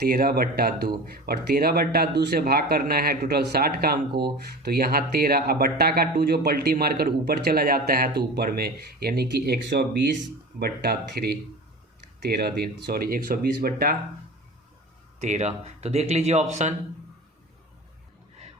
13/2 और 13/2 से भाग करना है टोटल 60 काम को, तो यहाँ 13, अब बट्टा का 2 जो पलटी मारकर ऊपर चला जाता है तो ऊपर में, यानी कि 120/3 13 दिन, 120/13। तो देख लीजिए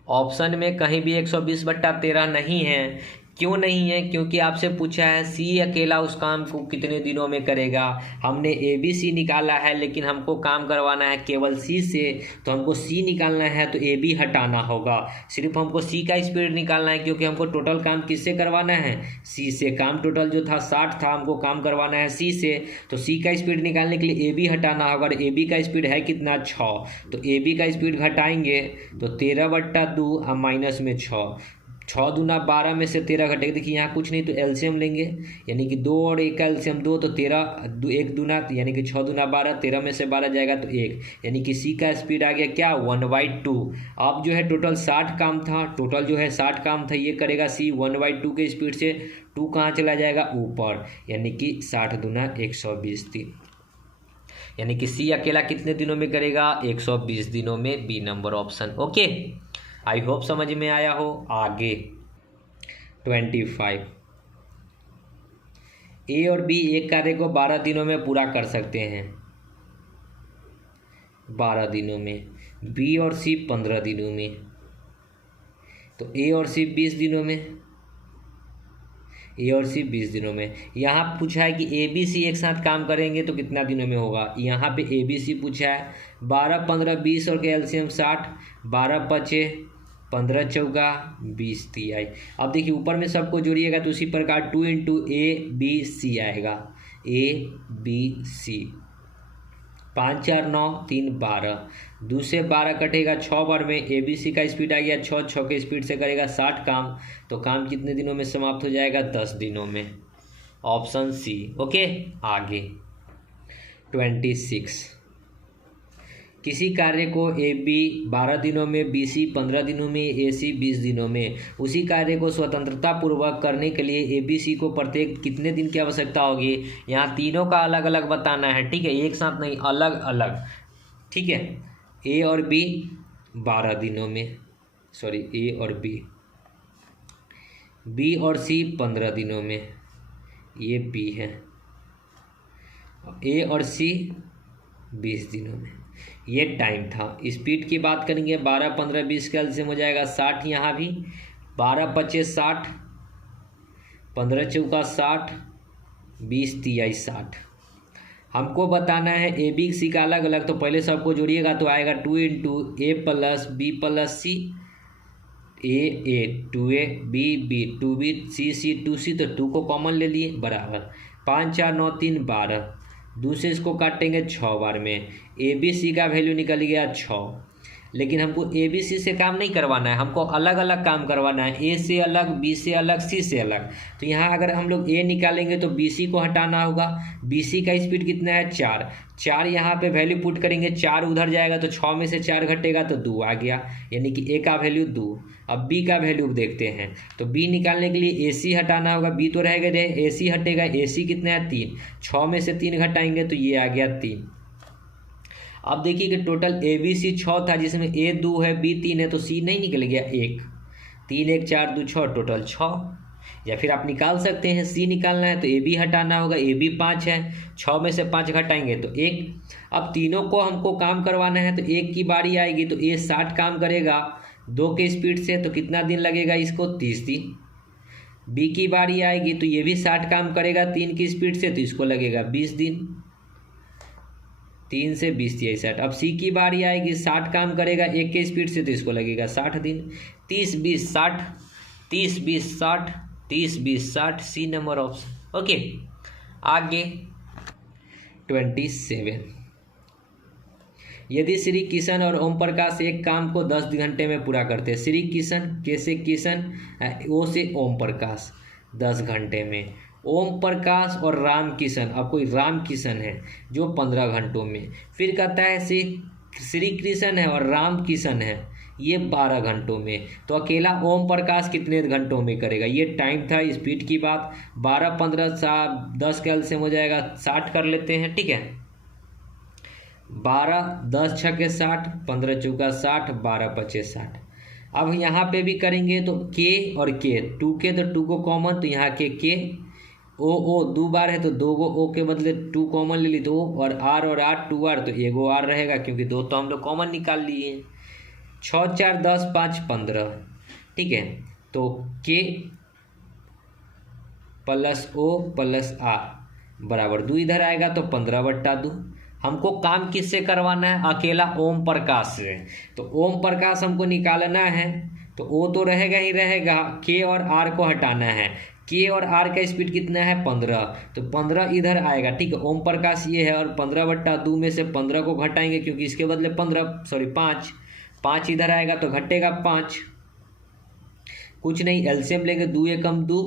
ऑप्शन में कहीं भी 120/13 नहीं है। क्यों नहीं है, क्योंकि आपसे पूछा है C अकेला उस काम को कितने दिनों में करेगा। हमने ABC निकाला है लेकिन हमको काम करवाना है केवल C से, तो हमको C निकालना है तो AB हटाना होगा, सिर्फ हमको C का स्पीड निकालना है क्योंकि हमको टोटल काम किससे करवाना है, C से। काम टोटल जो था 60 था, हमको काम करवाना है C से, तो C का स्पीड निकालने के लिए AB हटाना होगा। AB का स्पीड है कितना 6, तो AB का स्पीड घटाएंगे तो 13/2 और माइनस में 6 दूना 12 में से 13 घटेगा। देखिए यहाँ कुछ नहीं तो एलसीएम लेंगे, यानी कि 2 और 1 का एलसीएम 2, तो 13 1 दूना, यानी कि 6 दूना 12, 13 में से 12 जाएगा तो 1, यानी कि C का स्पीड आ गया क्या 1/2। अब जो है टोटल 60 काम था, टोटल जो है 60 काम था, ये करेगा C 1/2 के स्पीड से, 2 कहाँ चला जाएगा ऊपर, यानी कि 60 दूना 120 दिन, यानी कि C अकेला कितने दिनों में करेगा 120 दिनों में, B number option. Okay, I hope समझ में आया हो। आगे 25 A और B एक कार्य को 12 दिनों में पूरा कर सकते हैं, 12 दिनों में, B और C 15 दिनों में, तो A और C 20 दिनों में, A और C 20 दिनों में। यहाँ पूछा है कि ABC एक साथ काम करेंगे तो कितना दिनों में होगा, यहाँ पे ABC पूछा है, 12 15 20 और के एलसीएम 60, 12 पचे 15 चौका 20 तिहाई। अब देखिए ऊपर में सबको जोड़िएगा तो उसी प्रकार 2 × ABC आएगा, ABC 5 4 9 3 12, 2 से 12 कटेगा 6 बार में। ABC का स्पीड आ गया 6, 6 के स्पीड से करेगा 60 काम। तो काम कितने दिनों में समाप्त हो जाएगा? 10 दिनों में। Option C. ओके, आगे 26। किसी कार्य को AB 12 दिनों में, BC 15 दिनों में, AC 20 दिनों में। उसी कार्य को स्वतंत्रता पूर्वक करने के लिए ABC को प्रत्येक कितने दिन की आवश्यकता होगी? यहाँ तीनों का अलग अलग बताना है, ठीक है, एक साथ नहीं, अलग अलग, ठीक है। A और B 12 दिनों में, सॉरी A और B और C 15 दिनों में, ये B है। A और C 20 दिनों में। ये टाइम था। स्पीड की बात करेंगे 12 15 20 का एलसीएम हो जाएगा 60। यहाँ भी 12 25 60, 15 चौका 60, 20 तिहाई 60। हमको बताना है ABC का अलग अलग, तो पहले सबको जोड़िएगा तो आएगा 2 × A + B + C, A 2A, B 2B, C 2C, तो 2 को कॉमन ले लिए, बराबर 5 4 9 3 12। दूसरे इसको काटेंगे 6 बार में। ABC का वैल्यू निकल गया 6। लेकिन हमको ABC से काम नहीं करवाना है, हमको अलग अलग काम करवाना है। A से अलग, B से अलग, C से अलग। तो यहाँ अगर हम लोग A निकालेंगे तो BC को हटाना होगा। BC का स्पीड कितना है? 4। 4 यहाँ पे वैल्यू पुट करेंगे, 4 उधर जाएगा तो 6 में से 4 घटेगा तो 2 आ गया, यानी कि A का वैल्यू 2। अब B का वैल्यू देखते हैं, तो B निकालने के लिए AC हटाना होगा। B तो रहेगा, AC हटेगा, AC कितना है? 3। 6 में से 3 घटाएंगे तो ये आ गया 3। अब देखिए कि टोटल ABC 6 था, जिसमें A 2 है, B 3 है, तो C नहीं निकल गया 1। 3 1 4 2 6, टोटल 6। या फिर आप निकाल सकते हैं, C निकालना है तो AB हटाना होगा, AB 5 है, 6 में से 5 घटाएंगे तो 1। अब तीनों को हमको काम करवाना है, तो 1 की बारी आएगी तो A 60 काम करेगा 2 के स्पीड से, तो कितना दिन लगेगा इसको? 30 दिन। B की बारी आएगी तो ये भी 60 काम करेगा 3 की स्पीड से, तो इसको लगेगा 20 दिन। 3 से 20 तिहाई 60। अब C की बारी आएगी, 60 काम करेगा 1 के स्पीड से, तो इसको लगेगा 60 दिन। 30 20 60, 30 20 60, 30 20 60, C नंबर ऑप्शन। ओके, आगे 27। यदि श्री किशन और ओम प्रकाश एक काम को 10 घंटे में पूरा करते हैं। श्री किशन, के से किशन, ओ से ओम प्रकाश 10 घंटे में। ओम प्रकाश और राम किशन, अब कोई राम किशन है जो 15 घंटों में। फिर कहता है श्री कृष्ण है और राम किशन है, ये 12 घंटों में। तो अकेला ओम प्रकाश कितने घंटों में करेगा? ये टाइम था। स्पीड की बात 12 15 10 का एलसीएम हो जाएगा 60 कर लेते हैं, ठीक है। 12 10 6 के 60, 15 चौका 60, 12 25 60। अब यहाँ पे भी करेंगे तो के और के, 2 के तो 2 को कॉमन, तो यहाँ के ओ 2 बार है तो 2 गो ओ के बदले 2 कॉमन ले ली, 2 और आर 2 आर, तो 1 आर रहेगा क्योंकि 2 तो हम लोग कॉमन निकाल लिए। 6 4 10 5 15, ठीक है। तो के प्लस ओ प्लस आर बराबर 2 इधर आएगा तो 15/2। हमको काम किससे करवाना है? अकेला ओम प्रकाश से। तो ओम प्रकाश हमको निकालना है, तो ओ तो रहेगा ही रहेगा, के और आर को हटाना है। के और आर का स्पीड कितना है? 15, तो 15 इधर आएगा, ठीक है। ओम प्रकाश ये है और 15/2 में से 15 को घटाएंगे क्योंकि इसके बदले 5 इधर आएगा तो घटेगा 5। कुछ नहीं, एलसीएम लेंगे, 2 एकम 2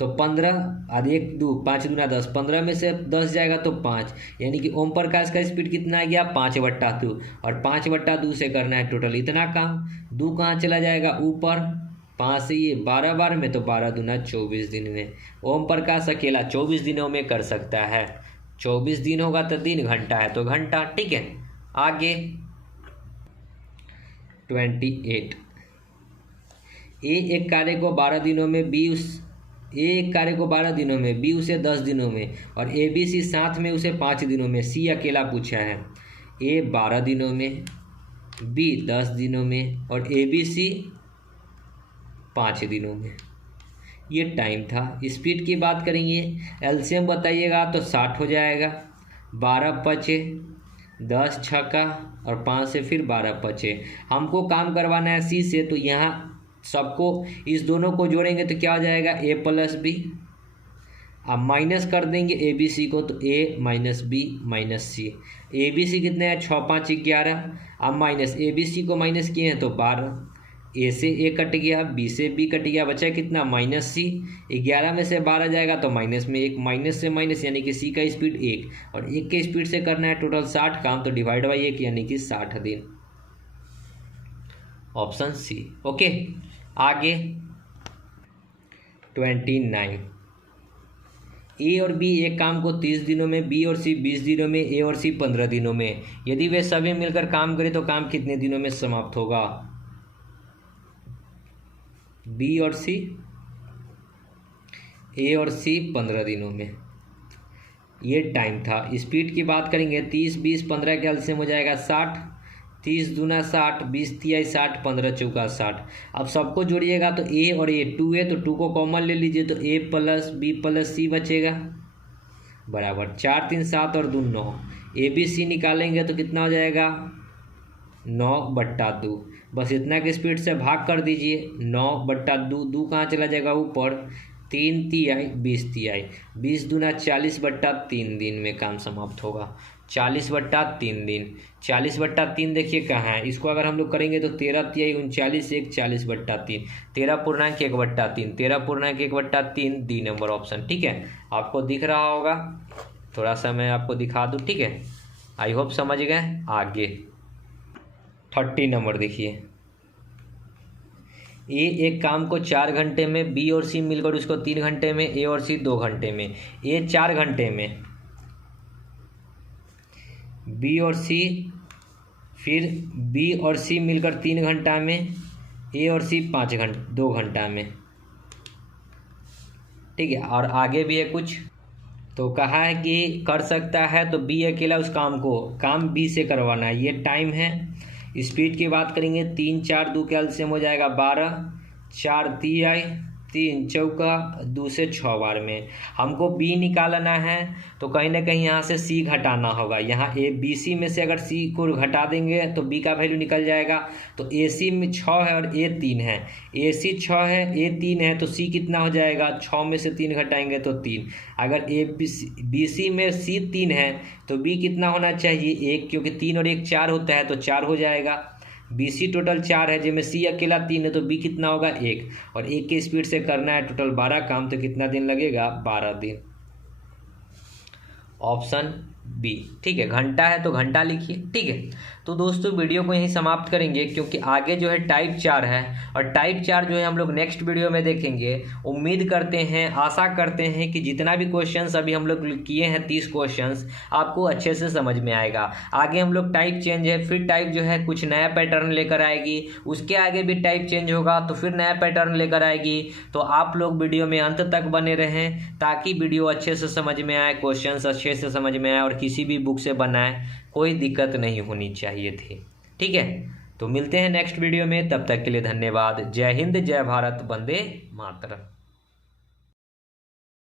तो 15, आधे 1 2 5 दूना 10, 15 में से 10 जाएगा तो 5, यानी कि ओम प्रकाश का स्पीड कितना आ गया? 5/2। और 5/2 से करना है टोटल इतना काम। 2 कहाँ चला जाएगा? ऊपर। 5 से ये 12 बार में, तो 12 दूना 24 दिन में। ओम प्रकाश अकेला 24 दिनों में कर सकता है। 24 दिन होगा तो 3 घंटा है तो घंटा, ठीक है। आगे 28। ए एक कार्य को 12 दिनों में, ए एक कार्य को 12 दिनों में, बी उसे 10 दिनों में, और ए बी सी साथ में उसे 5 दिनों में। सी अकेला पूछा है। ए 12 दिनों में, बी 10 दिनों में, और ए बी सी 5 दिनों में। ये टाइम था। स्पीड की बात करेंगे, एलसीएम बताइएगा तो 60 हो जाएगा। 12 5 10 छक्का और 5 से फिर 12 5। हमको काम करवाना है सी से, तो यहाँ सबको इस दोनों को जोड़ेंगे तो क्या हो जाएगा? ए प्लस बी अब माइनस कर देंगे ए बी सी को, तो A minus B minus C. A B C कितने हैं, 6 5 11। अब माइनस ए बी सी को माइनस किए हैं तो 12। ए से ए कट गया, बी से बी कट गया, बचा कितना माइनस सी। 11 में से 12 जाएगा तो माइनस में 1, माइनस से माइनस यानी कि सी का स्पीड 1, और 1 के स्पीड से करना है टोटल 60 काम, तो डिवाइड बाई 1 यानी कि 60 दिन। ऑप्शन सी। ओके, आगे 29। ए और बी एक काम को 30 दिनों में, बी और सी 20 दिनों में, ए और सी 15 दिनों में। यदि वे सभी मिलकर काम करें तो काम कितने दिनों में समाप्त होगा? बी और सी, ए और सी 15 दिनों में। ये टाइम था। स्पीड की बात करेंगे, 30 20 15 के एलसीएम हो जाएगा 60। 30 दूना 60, 20 तिहाई 60, 15 चौका 60। अब सबको जोड़िएगा तो ए और ए 2 है, तो 2 को कॉमन ले लीजिए, तो ए प्लस बी प्लस सी बचेगा बराबर 4 3 7 और 2 9। ए बी सी निकालेंगे तो कितना हो जाएगा 9/2। बस इतना की स्पीड से भाग कर दीजिए, 9/2। 2 कहाँ चला जाएगा ऊपर, 3 तिहाई 20 तिहाई, 20 दूना 40/3 दिन में काम समाप्त होगा। 40/3 दिन, 40/3 देखिए कहाँ है, इसको अगर हम लोग करेंगे तो 13 तिहाई 39 1 40/3, 13.1/3, 13.1/3 डी नंबर ऑप्शन। ठीक है, आपको दिख रहा होगा, थोड़ा सा मैं आपको दिखा दूँ। ठीक है, आई होप समझ गए। आगे 30 नंबर देखिए, ए एक काम को 4 घंटे में, बी और सी मिलकर उसको 3 घंटे में, ए और सी 2 घंटे में। ए 4 घंटे में, बी और सी, फिर बी और सी मिलकर 3 घंटा में, ए और सी 2 घंटा में। ठीक है, और आगे भी है कुछ, तो कहा है कि कर सकता है तो बी अकेला उस काम बी से करवाना है। ये टाइम है। स्पीड की बात करेंगे, 3 4 2 के एलसीएम हो जाएगा 12, 4 तिहाई 3 चौका 2 से 6 बार में। हमको बी निकालना है तो कहीं ना कहीं यहाँ से सी घटाना होगा। यहाँ ए बी सी में से अगर सी को घटा देंगे तो बी का वैल्यू निकल जाएगा। तो ए सी में 6 है और ए 3 है, ए सी 6 है ए 3 है, तो सी कितना हो जाएगा, 6 में से 3 घटाएंगे तो 3। अगर ए बी सी में सी 3 है तो बी कितना होना चाहिए 1, क्योंकि 3 और 1 4 होता है, तो 4 हो जाएगा। बी सी टोटल 4 है, जिसमें सी अकेला 3 है, तो बी कितना होगा 1, और 1 के स्पीड से करना है टोटल 12 काम, तो कितना दिन लगेगा 12 दिन। Option B. ठीक है, घंटा है तो घंटा लिखिए। ठीक है, तो दोस्तों वीडियो को यहीं समाप्त करेंगे, क्योंकि आगे जो है टाइप 4 है, और टाइप 4 जो है हम लोग नेक्स्ट वीडियो में देखेंगे। उम्मीद करते हैं, आशा करते हैं कि जितना भी क्वेश्चंस अभी हम लोग किए हैं 30 क्वेश्चंस आपको अच्छे से समझ में आएगा। आगे हम लोग टाइप चेंज है, फिर टाइप जो है कुछ नया पैटर्न लेकर आएगी, उसके आगे भी टाइप चेंज होगा तो फिर नया पैटर्न लेकर आएगी। तो आप लोग वीडियो में अंत तक बने रहें ताकि वीडियो अच्छे से समझ में आए, क्वेश्चंस अच्छे से समझ में आए, और किसी भी बुक से बनाए कोई दिक्कत नहीं होनी चाहिए थी। ठीक है, तो मिलते हैं नेक्स्ट वीडियो में, तब तक के लिए धन्यवाद। जय हिंद, जय भारत, वंदे मातरम।